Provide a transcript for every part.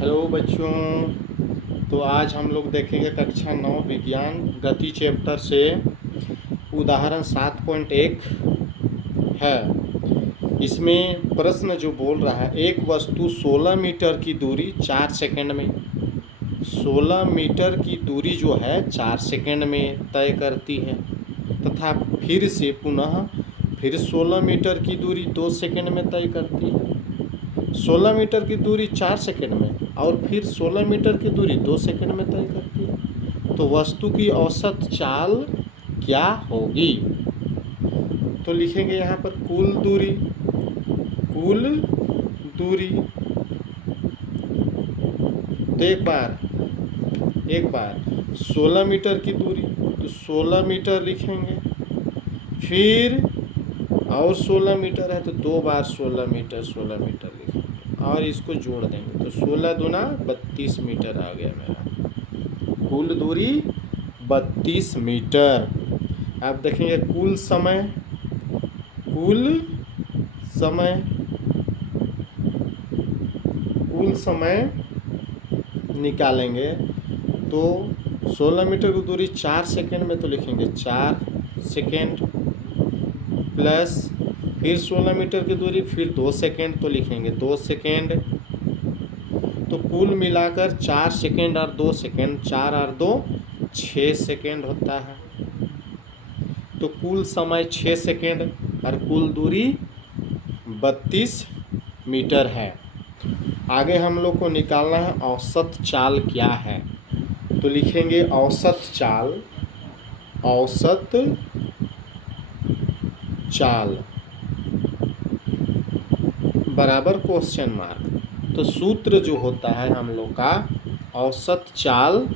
Hello बच्चों। तो आज हम लोग देखेंगे कक्षा 9 विज्ञान गति चैप्टर से उदाहरण 7.1 है। इसमें प्रश्न जो बोल रहा है, एक वस्तु 16 मीटर की दूरी 4 सेकंड में 16 मीटर की दूरी जो है 4 सेकंड में तय करती है तथा फिर से पुनः फिर 16 मीटर की दूरी 2 सेकंड में तय करती है। 16 मीटर की दूरी 4 सेकंड में और फिर 16 मीटर की दूरी 2 सेकंड में तय करती है। तो वस्तु की औसत चाल क्या होगी? तो लिखेंगे यहाँ पर कुल दूरी तो एक बार 16 मीटर की दूरी तो 16 मीटर लिखेंगे, फिर और 16 मीटर है तो 2 बार 16 मीटर लिखेंगे और इसको जोड़ देंगे तो 16 दूना 32 मीटर आ गया मेरा। कुल दूरी 32 मीटर। आप देखेंगे कुल समय निकालेंगे तो 16 मीटर की दूरी 4 सेकंड में तो लिखेंगे 4 सेकंड प्लस फिर 16 मीटर की दूरी फिर 2 सेकंड तो लिखेंगे 2 सेकंड। तो कुल मिलाकर 4 सेकंड और 2 सेकंड 4 और 2 6 सेकंड होता है। तो कुल समय 6 सेकंड और कुल दूरी 32 मीटर है। आगे हम लोग को निकालना है औसत चाल क्या है। तो लिखेंगे औसत चाल बराबर क्वेश्चन मार्क। तो सूत्र जो होता है हम लोग का औसत चाल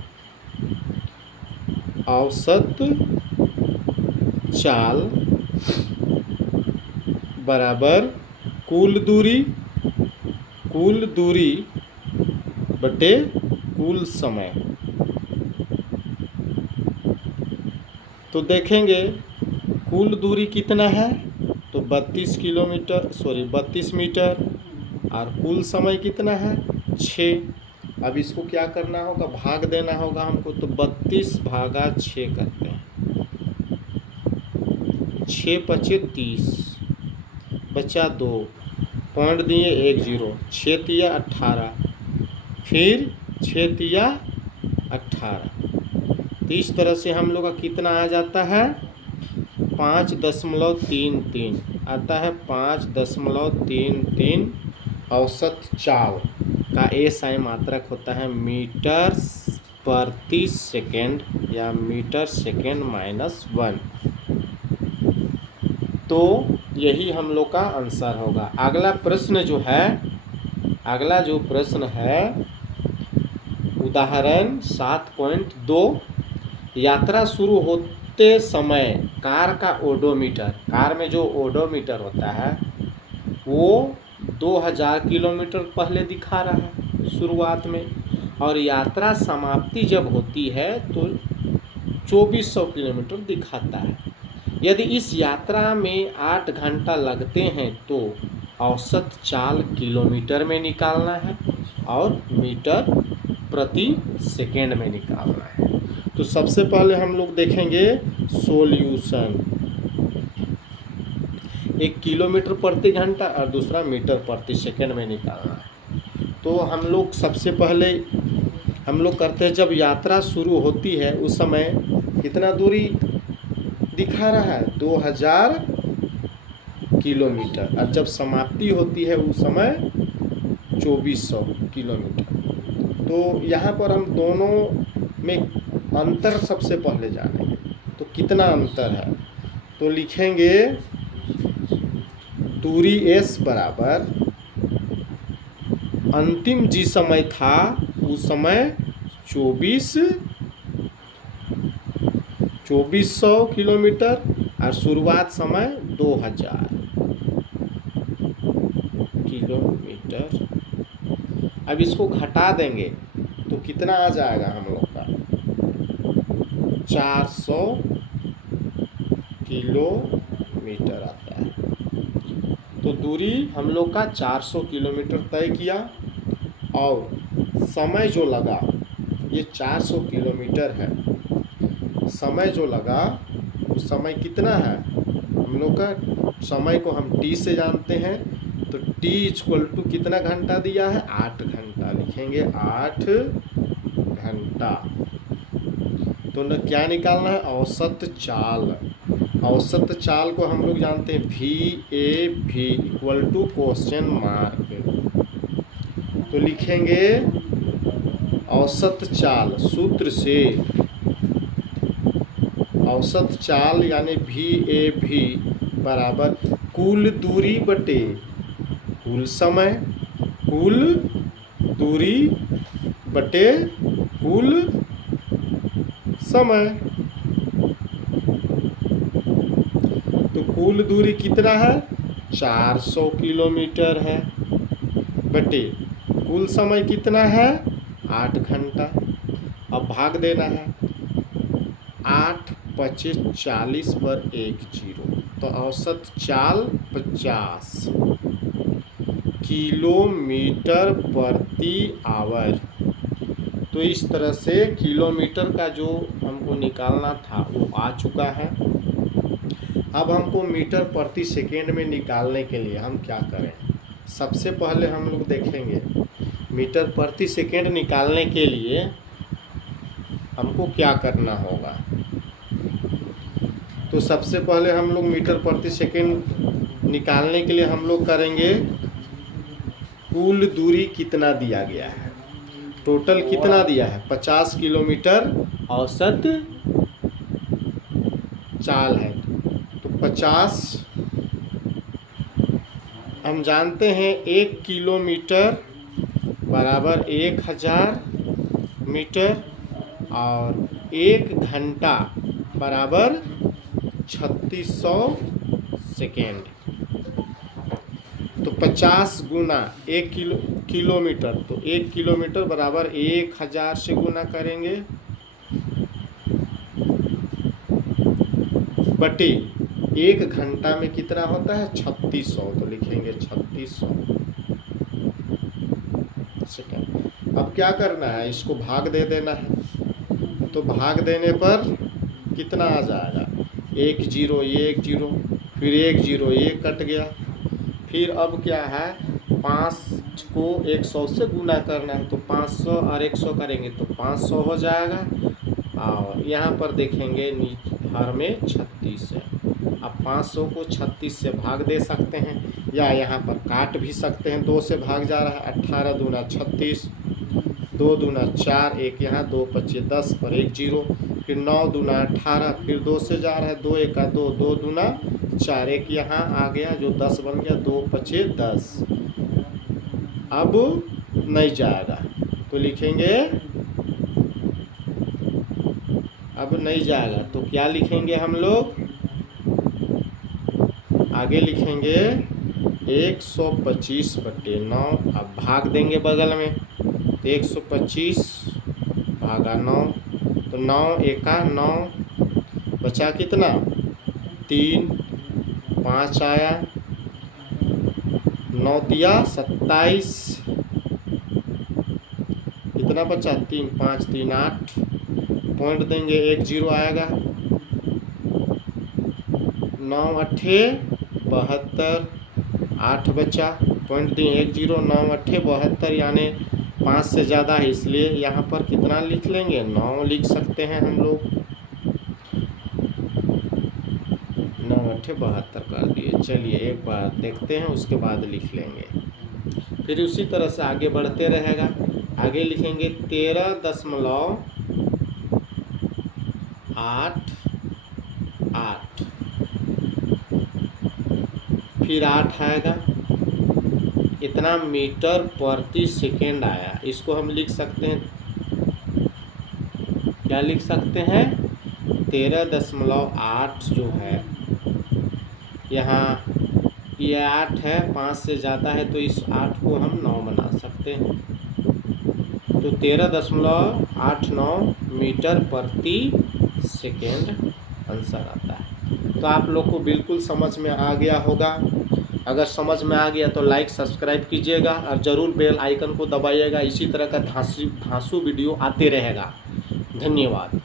बराबर कुल दूरी बटे कुल समय। तो देखेंगे कुल दूरी कितना है तो 32 मीटर और कुल समय कितना है 6। अब इसको क्या करना होगा, भाग देना होगा हमको। तो 32 भागा 6 करते हैं, 6 पचे 30 बचा 2 पॉइंट दिए 1 0 6 तिया 18 फिर 6 तिया 18। तो इस तरह से हम लोग का कितना आ जाता है 5.33 आता है 5.33 औसत चाल का SI मात्रक होता है मीटर प्रति सेकेंड या मीटर सेकेंड -1। तो यही हम लोग का आंसर होगा। अगला जो प्रश्न है उदाहरण 7.2 यात्रा शुरू होते समय कार का ओडोमीटर, कार में जो ओडोमीटर होता है वो 2000 किलोमीटर पहले दिखा रहा है शुरुआत में, और यात्रा समाप्ति जब होती है तो 2400 किलोमीटर दिखाता है। यदि इस यात्रा में 8 घंटा लगते हैं तो औसत चाल किलोमीटर में निकालना है और मीटर प्रति सेकेंड में निकालना है। तो सबसे पहले हम लोग देखेंगे सॉल्यूशन। एक किलोमीटर प्रति घंटा और दूसरा मीटर प्रति सेकेंड में निकालना है। तो हम लोग सबसे पहले करते हैं, जब यात्रा शुरू होती है उस समय कितना दूरी दिखा रहा है 2000 किलोमीटर, और जब समाप्ति होती है उस समय 2400 किलोमीटर। तो यहाँ पर हम दोनों में अंतर सबसे पहले जानेंगे। तो कितना अंतर है तो लिखेंगे दूरी S बराबर अंतिम जी समय था उस समय 2400 किलोमीटर और शुरुआत समय 2000 किलोमीटर। अब इसको घटा देंगे तो कितना आ जाएगा हम लोग का 400 किलोमीटर आता है। तो दूरी हम लोग का 400 किलोमीटर तय किया और समय जो लगा ये 400 किलोमीटर है। समय जो लगा वो समय कितना है, हम लोग का समय को हम टी से जानते हैं, तो टी इक्वल टू कितना घंटा दिया है, 8 घंटा। लिखेंगे 8 घंटा। तो न क्या निकालना है, औसत चाल। औसत चाल को हम लोग जानते हैं VAV equal to question mark. तो लिखेंगे औसत चाल सूत्र से, औसत चाल यानी VAV बराबर कुल दूरी बटे कुल समय, कुल दूरी बटे कुल समय। तो कुल दूरी कितना है, 400 किलोमीटर है, बटे कुल समय कितना है, 8 घंटा। अब भाग देना है, 8 25 40 पर 1 0, तो औसत चाल 50 किलोमीटर प्रति आवर। तो इस तरह से किलोमीटर का जो हमको निकालना था वो आ चुका है। अब हमको मीटर प्रति सेकेंड में निकालने के लिए हम क्या करें, सबसे पहले हम लोग देखेंगे मीटर प्रति सेकेंड निकालने के लिए हमको क्या करना होगा। तो सबसे पहले हम लोग मीटर प्रति सेकेंड निकालने के लिए हम लोग करेंगे कुल दूरी कितना दिया गया है, टोटल कितना दिया है, 50 किलोमीटर औसत चाल है। तो 50 हम जानते हैं 1 किलोमीटर बराबर 1000 मीटर और 1 घंटा बराबर 3600 सेकेंड। तो 50 गुना 1 किलोमीटर, तो 1 किलोमीटर बराबर 1000 से गुना करेंगे बटे 1 घंटा में कितना होता है, 3600। तो लिखेंगे 3600 सेकेंड। अब क्या करना है, इसको भाग दे देना है। तो भाग देने पर कितना आ जाएगा, 1 0 1 0, फिर 1 0 1 कट गया। फिर अब क्या है, 5 को 100 से गुना करना है, तो 500 और 100 करेंगे तो 500 हो जाएगा। और यहाँ पर देखेंगे हर में 36 है। अब 500 को 36 से भाग दे सकते हैं या यहाँ पर काट भी सकते हैं, 2 से भाग जा रहा है, 18 दूना 36, 2 दूना 4, 1 यहाँ, 2 25 10 पर 1 0, फिर 9 दूना 18, फिर 2 से जा रहा है, 2 1 2, 2 दूना 4, 1 यहाँ आ गया जो 10 बन गया, 2 25 10। अब नहीं जाएगा तो लिखेंगे, अब नहीं जाएगा तो क्या लिखेंगे हम लोग, आगे लिखेंगे 125 बटे 9। अब भाग देंगे बगल में, तो 125 भागा 9, तो 9 एका 9, बचा कितना 3, 5 आया, 9 दिया 27, कितना बचा 3 5 3 8, पॉइंट देंगे 1 0 आएगा, 9 8 72, 8 बचा, पॉइंट दिए 1 0, 9 8 72 यानी 5 से ज़्यादा है, इसलिए यहाँ पर कितना लिख लेंगे, 9 लिख सकते हैं हम लोग, 9 8 72 कर दिए। चलिए एक बार देखते हैं उसके बाद लिख लेंगे, फिर उसी तरह से आगे बढ़ते रहेगा। आगे लिखेंगे 13.88, फिर 8 आएगा, इतना मीटर प्रति सेकेंड आया। इसको हम लिख सकते हैं, क्या लिख सकते हैं, 13.8 जो है यहाँ ये 8 है, 5 से ज़्यादा है तो इस 8 को हम 9 बना सकते हैं। तो 13.89 मीटर प्रति सेकेंड आंसर आता है। तो आप लोग को बिल्कुल समझ में आ गया होगा। अगर समझ में आ गया तो लाइक सब्सक्राइब कीजिएगा और ज़रूर बेल आइकन को दबाइएगा। इसी तरह का धांसू वीडियो आते रहेगा। धन्यवाद।